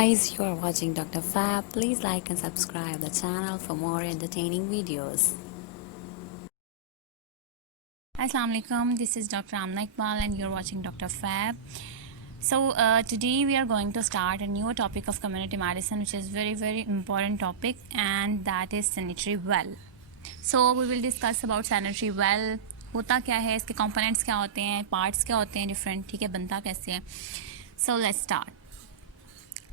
guys, you are watching Dr. Fab. Please like and subscribe the channel for more entertaining videos. Assalamu alaikum, this is Dr. Amna Iqbal and you're watching Dr. Fab. So today we are going to start a new topic of community medicine, which is very important topic, and that is sanitary well. So we will discuss about sanitary well. होता क्या है, इसके components क्या होते हैं, parts क्या होते हैं different, ठीक है, बनता कैसे है. So let's start.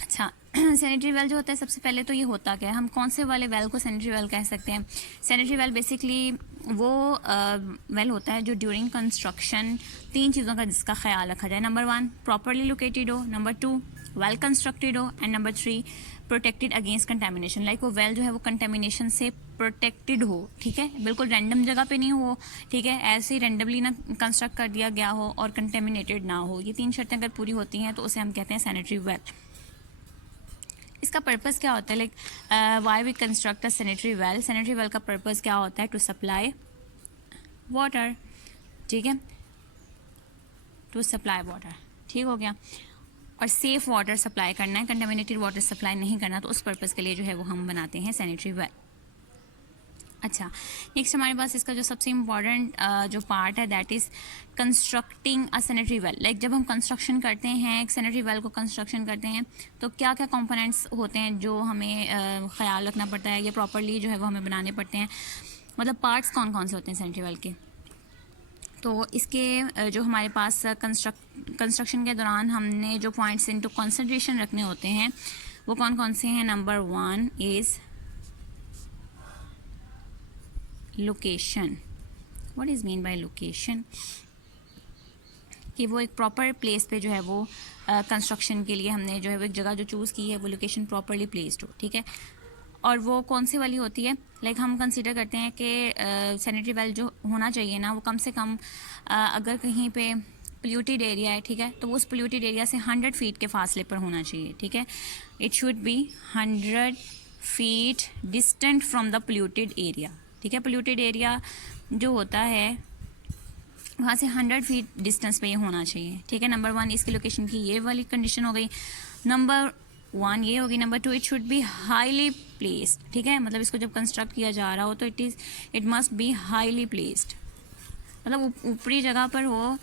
अच्छा, सैनिटरी वेल जो होता है, सबसे पहले तो ये होता क्या है, हम कौन से वाले वेल को सैनिटरी वेल कह सकते हैं. सैनिटरी वेल बेसिकली वो वेल होता है जो ड्यूरिंग कंस्ट्रक्शन तीन चीज़ों का जिसका ख्याल रखा जाए. नंबर 1 प्रॉपरली लोकेटेड हो, नंबर 2 वेल कंस्ट्रक्टेड हो, and number 3 protected against contamination. Like वो वेल जो है वो कंटेमिनेशन से प्रोटेक्टेड हो, ठीक है, बिल्कुल रैंडम जगह पे नहीं हो, ठीक है, ऐसे ही रैंडमली ना कंस्ट्रक्ट कर दिया गया हो और कंटेमिनेटेड ना हो. ये तीन शर्तें अगर पूरी होती हैं तो उसे हम कहते हैं सैनिटरी वेल. इसका पर्पस क्या होता है, like why we construct a sanitary well. Sanitary well का पर्पस क्या होता है, टू सप्लाई वाटर, ठीक है, टू सप्लाई वाटर, ठीक हो गया, और सेफ वाटर सप्लाई करना है, कंटेमिनेटेड वाटर सप्लाई नहीं करना, तो उस पर्पस के लिए जो है वो हम बनाते हैं सैनिटरी वेल. अच्छा, नेक्स्ट हमारे पास इसका जो सबसे इम्पॉर्टेंट जो पार्ट है that is constructing a sanitary well. Like जब हम कंस्ट्रक्शन करते हैं एक सैनिटरी वेल को कंस्ट्रक्शन करते हैं तो क्या क्या कंपोनेंट्स होते हैं जो हमें ख्याल रखना पड़ता है, ये प्रॉपरली जो है वो हमें बनाने पड़ते हैं. मतलब पार्ट्स कौन कौन से होते हैं सैनिटरी वेल के. तो इसके जो हमारे पास कंस्ट्रक्शन के दौरान हमने जो पॉइंट्स इनटू कंसिडरेशन रखने होते हैं वो कौन कौन से हैं. Number 1 is location. What is mean by location, कि वो एक प्रॉपर प्लेस पे जो है वो कंस्ट्रक्शन के लिए हमने जो है वो एक जगह जो चूज़ की है वो लोकेशन प्रॉपरली प्लेस्ड हो, ठीक है. और वो कौन सी वाली होती है, लाइक हम कंसीडर करते हैं कि सैनिटरी वेल जो होना चाहिए ना वो कम से कम अगर कहीं पे पोल्यूटेड एरिया है, ठीक है, तो वो उस पोल्यूटेड एरिया से 100 फीट के फासले पर होना चाहिए, ठीक है. It should B 100 feet distant from the polluted area, ठीक है. पोल्यूटेड एरिया जो होता है वहाँ से 100 फीट डिस्टेंस पे ये होना चाहिए, ठीक है. नंबर 1 इसकी लोकेशन की ये वाली कंडीशन हो गई. नंबर 1 ये होगी. Number 2 it should be highly placed, ठीक है, मतलब इसको जब कंस्ट्रक्ट किया जा रहा हो तो it must be highly placed, मतलब ऊपरी जगह पर हो,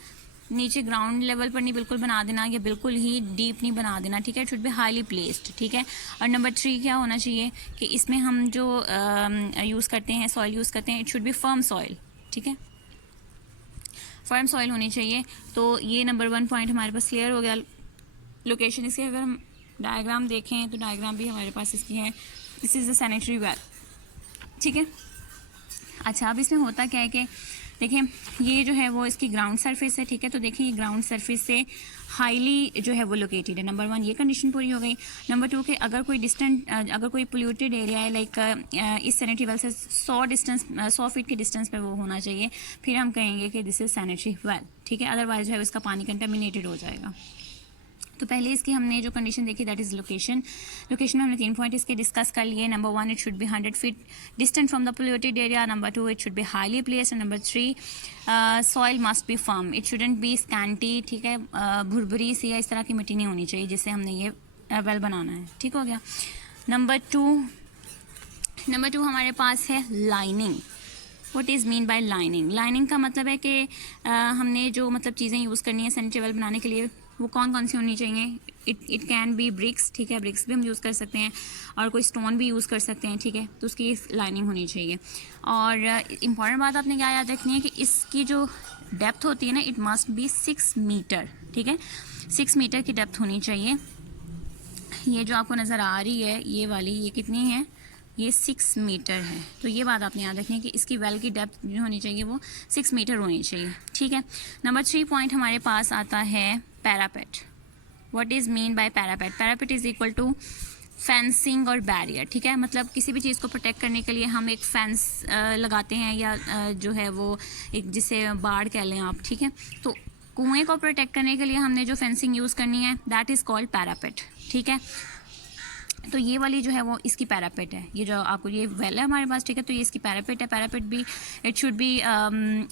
नीचे ग्राउंड लेवल पर नहीं बिल्कुल बना देना या बिल्कुल ही डीप नहीं बना देना, ठीक है. It should be highly placed, ठीक है. और नंबर 3 क्या होना चाहिए कि इसमें हम जो यूज़ करते हैं सॉइल यूज़ करते हैं it should B firm soil, ठीक है, फर्म सॉइल होनी चाहिए. तो ये नंबर 1 पॉइंट हमारे पास क्लियर हो गया. लोकेशन इसके अगर हम डायग्राम देखें तो डायग्राम भी हमारे पास इसकी है. This is the sanitary well, ठीक है. अच्छा, अब इसमें होता क्या है कि देखिए ये जो है वो इसकी ग्राउंड सरफेस है, ठीक है. तो देखिए ये ग्राउंड सरफेस से हाईली जो है वो लोकेटेड है. नंबर 1 ये कंडीशन पूरी हो गई. नंबर 2 के अगर कोई डिस्टेंट अगर कोई पोल्यूटेड एरिया है लाइक इस सैनिटरी वेल से 100 फीट के डिस्टेंस पे वो होना चाहिए, फिर हम कहेंगे कि दिस इज़ सैनिटरी वेल, ठीक है. अदरवाइज जो है इसका पानी कंटेमिनेटेड हो जाएगा. तो पहले इसकी हमने जो कंडीशन देखी दैट इज़ लोकेशन. लोकेशन में हमने 3 पॉइंट इसके डिस्कस कर लिए. Number 1 it should B 100 feet distant from the polluted area. Number 2 it should be highly placed. Number 3 soil must be firm, it shouldn't be scanty, ठीक है, भुरभुरी सी या इस तरह की मिट्टी नहीं होनी चाहिए जिससे हमने ये वेल बनाना है, ठीक हो गया. नंबर 2 हमारे पास है lining. What is mean bye lining. Lining का मतलब है कि हमने जो मतलब चीज़ें यूज़ करनी है सैनिटरी वेल बनाने के लिए वो कौन कौन सी होनी चाहिए. इट कैन बी ब्रिक्स, ठीक है, ब्रिक्स भी हम यूज़ कर सकते हैं और कोई स्टोन भी यूज़ कर सकते हैं, ठीक है. तो उसकी लाइनिंग होनी चाहिए. और इम्पॉर्टेंट बात आपने क्या याद रखनी है कि इसकी जो डेप्थ होती है ना इट मस्ट बी 6 मीटर, ठीक है, 6 मीटर की डेप्थ होनी चाहिए. ये जो आपको नज़र आ रही है ये वाली, ये कितनी है, ये 6 मीटर है. तो ये बात आपने याद रखनी है कि इसकी वेल की डेप्थ जो होनी चाहिए वो 6 मीटर होनी चाहिए, ठीक है. नंबर 3 पॉइंट हमारे पास आता है parapet. What is mean by parapet. Parapet is equal to fencing और बैरियर, ठीक है. मतलब किसी भी चीज़ को प्रोटेक्ट करने के लिए हम एक फेंस लगाते हैं या जो है वो एक जिसे बाड़ कह लें आप, ठीक है. तो कुएँ को प्रोटेक्ट करने के लिए हमने जो फेंसिंग यूज़ करनी है दैट इज़ कॉल्ड पैरापेट, ठीक है. तो ये वाली जो है वो इसकी पैरापेट है, ये जो आपको ये वेल है हमारे पास, ठीक है। तो ये इसकी पैरापेट है। पैरापेट भी it should be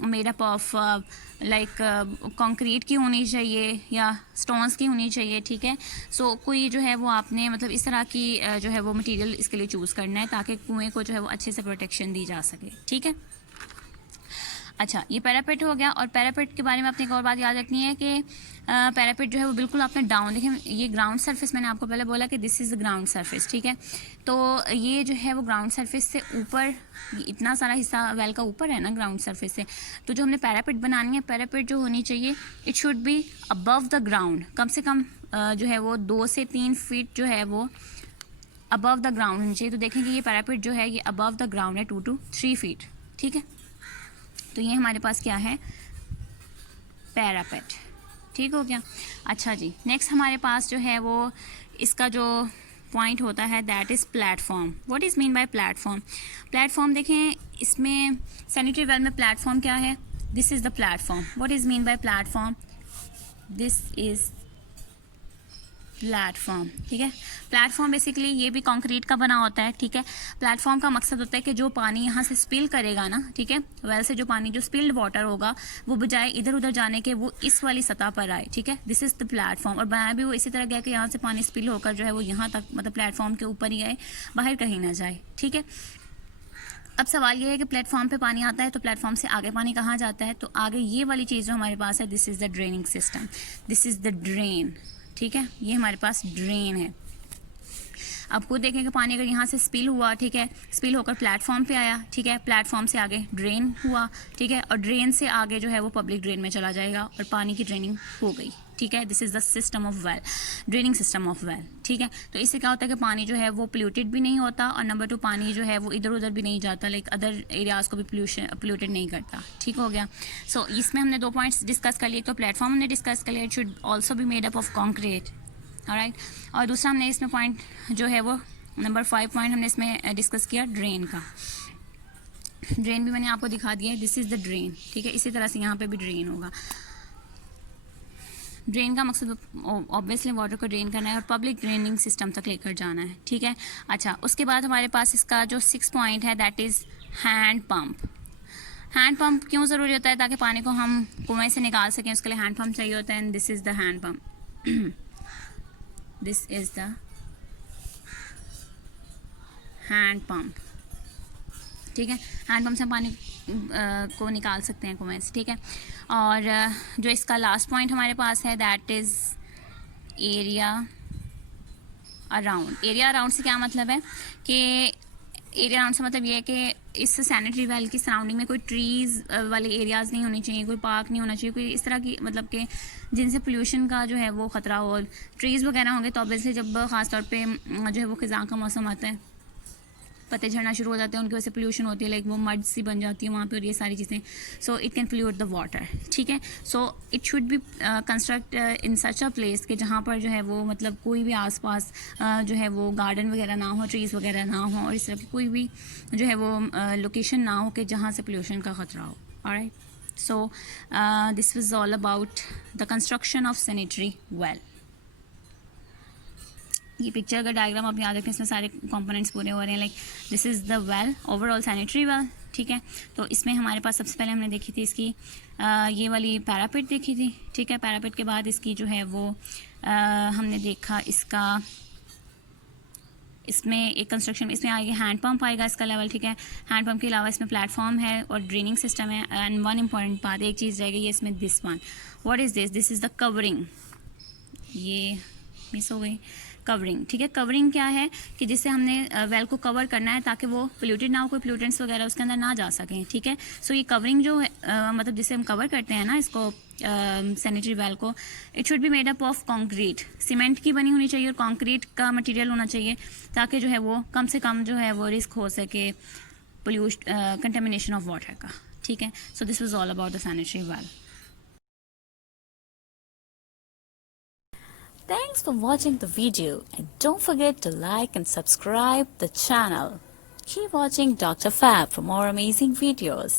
made up of like concrete की होनी चाहिए या स्टोन्स की होनी चाहिए, ठीक है। सो कोई जो है वो आपने मतलब इस तरह की जो है वो मटेरियल इसके लिए चूज़ करना है ताकि कुएँ को जो है वो अच्छे से प्रोटेक्शन दी जा सके, ठीक है। अच्छा, ये पैरापेट हो गया। और पैरापेट के बारे में आपने एक और बात याद रखनी है कि पैरापेट जो है वो बिल्कुल आपने डाउन, देखें ये ग्राउंड सरफेस, मैंने आपको पहले बोला कि this is the ground surface, ठीक है। तो ये जो है वो ग्राउंड सरफेस से ऊपर, इतना सारा हिस्सा वेल का ऊपर है ना ग्राउंड सरफेस से, तो जो हमने पैरापेट बनानी है, पैरापेट जो होनी चाहिए it should be above the ground, कम से कम जो है वो 2 से 3 फीट जो है वो अबव द ग्राउंड होनी चाहिए। तो देखें कि ये पैरापेट जो है ये अबव द ग्राउंड है 2 to 3 फीट, ठीक है। तो ये हमारे पास क्या है, पैरापेट, ठीक हो गया। अच्छा जी, नेक्स्ट हमारे पास जो है वो इसका जो पॉइंट होता है that is platform. What is mean bye platform? Platform देखें, इसमें सैनिटरी वेल में प्लेटफॉर्म क्या है, this is the platform. What is mean bye platform? This is platform, ठीक है। प्लेटफॉर्म बेसिकली ये भी कंक्रीट का बना होता है, ठीक है। प्लेटफॉर्म का मकसद होता है कि जो पानी यहाँ से स्पिल करेगा ना, ठीक है, वेल से जो पानी जो स्पिल्ड वाटर होगा वो बजाय इधर उधर जाने के वो इस वाली सतह पर आए, ठीक है। This is the platform. और बनाया भी वो इसी तरह गया कि यहाँ से पानी स्पिल होकर जो है वो यहाँ तक, मतलब प्लेटफॉर्म के ऊपर ही आए, बाहर कहीं ना जाए, ठीक है। अब सवाल ये है कि प्लेटफॉर्म पे पानी आता है तो प्लेटफॉर्म से आगे पानी कहाँ जाता है? तो आगे ये वाली चीज़ जो हमारे पास है, this is the draining system, this is the drain, ठीक है। ये हमारे पास ड्रेन है। अब खुद देखें कि पानी अगर यहाँ से स्पिल हुआ, ठीक है, स्पिल होकर प्लेटफॉर्म पे आया, ठीक है, प्लेटफॉर्म से आगे ड्रेन हुआ, ठीक है, और ड्रेन से आगे जो है वो पब्लिक ड्रेन में चला जाएगा और पानी की ड्रेनिंग हो गई, ठीक है। This is the system of well, draining system of well, ठीक है। तो इससे क्या होता है कि पानी जो है वो पोल्यूटेड भी नहीं होता, और नंबर 2 पानी जो है वो इधर उधर भी नहीं जाता, लाइक अदर एरियाज़ को भी पोल्यूटेड नहीं करता, ठीक हो गया। सो इसमें हमने 2 पॉइंट्स डिस्कस कर लिए। तो प्लेटफॉर्म हमने डिस्कस कर लिया, it should also be made up of concrete, alright. और दूसरा हमने इसमें पॉइंट जो है वो नंबर 5 पॉइंट हमने इसमें डिस्कस किया ड्रेन का। ड्रेन भी मैंने आपको दिखा दिया है, दिस इज़ द ड्रेन, ठीक है। इसी तरह से यहाँ पे भी ड्रेन होगा। ड्रेन का मकसद ऑब्वियसली वाटर को ड्रेन करना है और पब्लिक ड्रेनिंग सिस्टम तक लेकर जाना है, ठीक है। अच्छा, उसके बाद हमारे पास इसका जो 6 पॉइंट है that is hand pump. Hand pump क्यों ज़रूरी होता है? ताकि पानी को हम कुएं से निकाल सकें, उसके लिए हैंड पंप चाहिए होता है। And this is the hand pump, this is the hand pump, ठीक है। हैंड पंप से पानी को निकाल सकते हैं कुएं से, ठीक है। और जो इसका लास्ट पॉइंट हमारे पास है that is area around. Area around से क्या मतलब है कि एरिया अराउंड से मतलब ये है कि इस सैनिटरी वेल की सराउंडिंग में कोई ट्रीज़ वाले एरियाज़ नहीं होने चाहिए, कोई पार्क नहीं होना चाहिए, कोई इस तरह की मतलब कि जिनसे पोल्यूशन का जो है वो ख़तरा हो। ट्रीज़ वगैरह होंगे तो ऑब्वियसली जब ख़ास तौर पे जो है वो ख़िज़ां का मौसम आता है, पत्ते झड़ना शुरू हो जाते हैं, उनकी वजह से पोल्यूशन होती है, लाइक वो मड सी बन जाती है वहाँ पे और ये सारी चीज़ें। So it can pollute the water, ठीक है। So it should B construct in such a place कि जहाँ पर जो है वो मतलब कोई भी आसपास जो है वो गार्डन वगैरह ना हो, ट्रीज़ वगैरह ना हो, और इस तरह की कोई भी जो है वो लोकेशन ना हो कि जहाँ से पोल्यूशन का ख़तरा हो, alright. So this was all about the construction of sanitary well. ये पिक्चर का डायग्राम आप याद रखें, इसमें सारे कंपोनेंट्स पूरे हो रहे हैं। Like this is the well, overall sanitary well, ठीक है। तो इसमें हमारे पास सबसे पहले हमने देखी थी इसकी ये वाली पैरापेट देखी थी, ठीक है। पैरापेट के बाद इसकी जो है वो हमने देखा इसका, इसमें एक कंस्ट्रक्शन, इसमें आएगा हैंड पंप आएगा इसका लेवल, ठीक है। हैंड पंप के अलावा इसमें प्लेटफॉर्म है और ड्रेनिंग सिस्टम है। एंड वन इंपॉर्टेंट बात, एक चीज़ रह गई है इसमें, this one, what is this? This is the covering. ये मिस हो गई, कवरिंग, ठीक है। कवरिंग क्या है कि जिससे हमने वेल को कवर करना है ताकि वो पोल्यूटेड ना हो, कोई पोल्यूटेंट्स वगैरह उसके अंदर ना जा सकें, ठीक है। सो ये कवरिंग जो है मतलब जिससे हम कवर करते हैं ना इसको सैनिटरी वेल को, it should be made up of concrete, cement की बनी होनी चाहिए और कंक्रीट का मटेरियल होना चाहिए ताकि जो है वो कम से कम जो है वो रिस्क हो सके कंटेमिनेशन ऑफ वाटर का, ठीक है। So this was all about the sanitary well. Thanks for watching the video and don't forget to like and subscribe the channel. Keep watching Dr. Fab for more amazing videos.